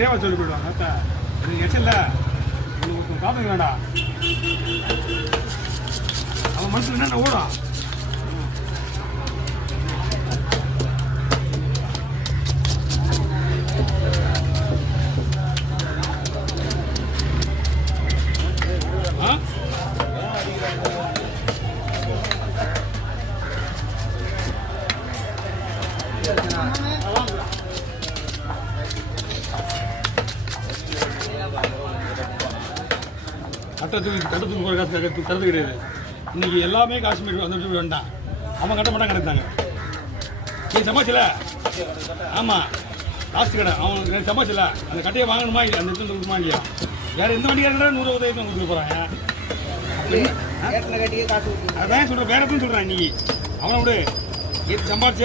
தேவை சொல்லி போயிடுவாங்க அத்தா இது எச்சல்ல உங்களுக்கு காத்துக்கலாம்டா அவன் மனசுல என்னென்ன ஓடும் கட்டத்துக்கு போகிற காசு கருத்து கிடையாது. இன்னைக்கு எல்லாமே காஷ்மீர் வந்துட்டு வேண்டாம். அவன் கட்ட மாட்டான் கிடைத்தாங்க. நீ சமாளிச்சல ஆமாம் லாஸ்ட் கடை அவன் சமாளிச்சல அந்த கட்டையை வாங்கணுமா இல்லை அந்த இடத்துல கொடுக்குமா இல்லையா வேறு எந்த வண்டியாக 100 கொடுக்க போகிறாங்க. அதான் சொல்கிறேன் வேற எதுவும் சொல்கிறேன் இன்னைக்கு அவனை விடு சம்பாதிச்ச